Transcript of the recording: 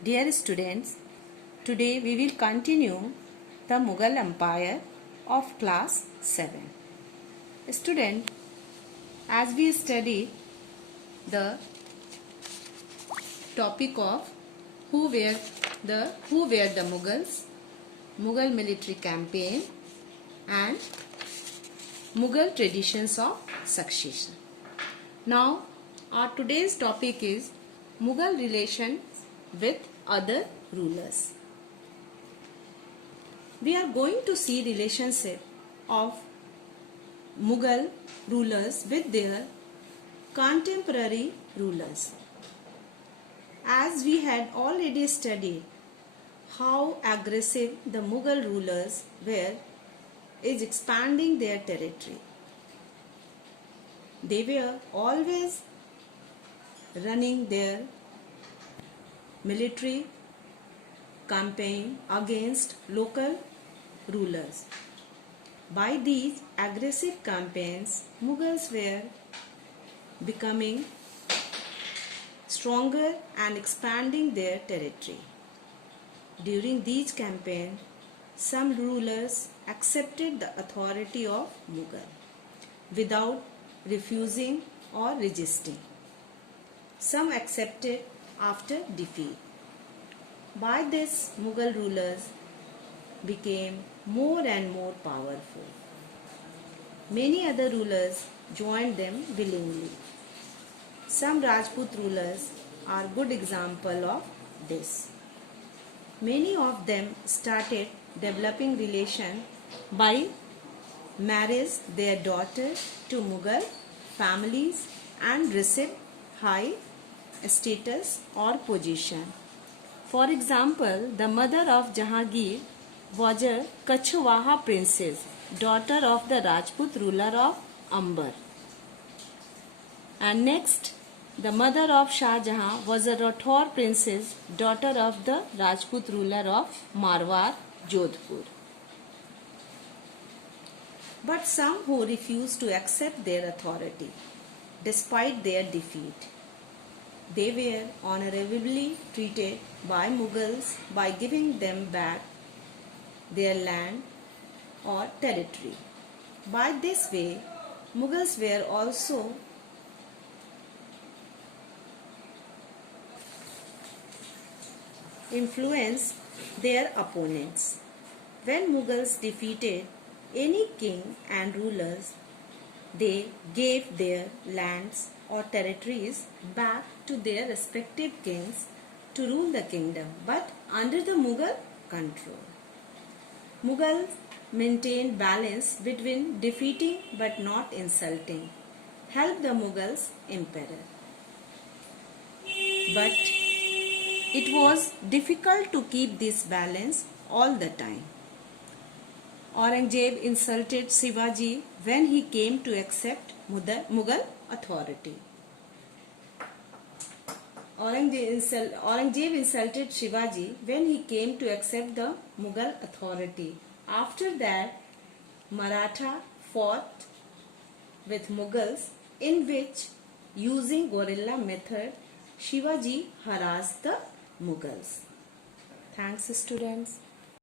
Dear students, today we will continue the Mughal Empire of class 7. Student, as we study the topic of who were the Mughals, Mughal military campaign and Mughal traditions of succession. Now, our today's topic is Mughal relations with other rulers. We are going to see relationship of Mughal rulers with their contemporary rulers. As we had already studied how aggressive the Mughal rulers were is expanding their territory. They were always running their military campaign against local rulers. By these aggressive campaigns, Mughals were becoming stronger and expanding their territory. During these campaigns, some rulers accepted the authority of Mughal without refusing or resisting. Some accepted after defeat. By this, Mughal rulers became more and more powerful. Many other rulers joined them willingly. Some Rajput rulers are good example of this. Many of them started developing relation by marriage their daughter to Mughal families and received high status or position. For example, the mother of Jahangir was a Kachwaha princess, daughter of the Rajput ruler of Amber. And next, the mother of Shah Jahan was a Rathore princess, daughter of the Rajput ruler of Marwar, Jodhpur. But some who refused to accept their authority, despite their defeat, they were honorably treated by Mughals by giving them back their land or territory. By this way, Mughals were also influenced their opponents. When Mughals defeated any king and rulers, they gave their lands or territories back to their respective kings to rule the kingdom, but under the Mughal control. Mughals maintained balance between defeating but not insulting, helped the Mughals emperor. But it was difficult to keep this balance all the time. Aurangzeb insulted Shivaji when he came to accept Mughal authority. Aurangzeb insulted Shivaji when he came to accept the Mughal authority. After that, Maratha fought with Mughals, in which, using guerrilla method, Shivaji harassed the Mughals. Thanks, students.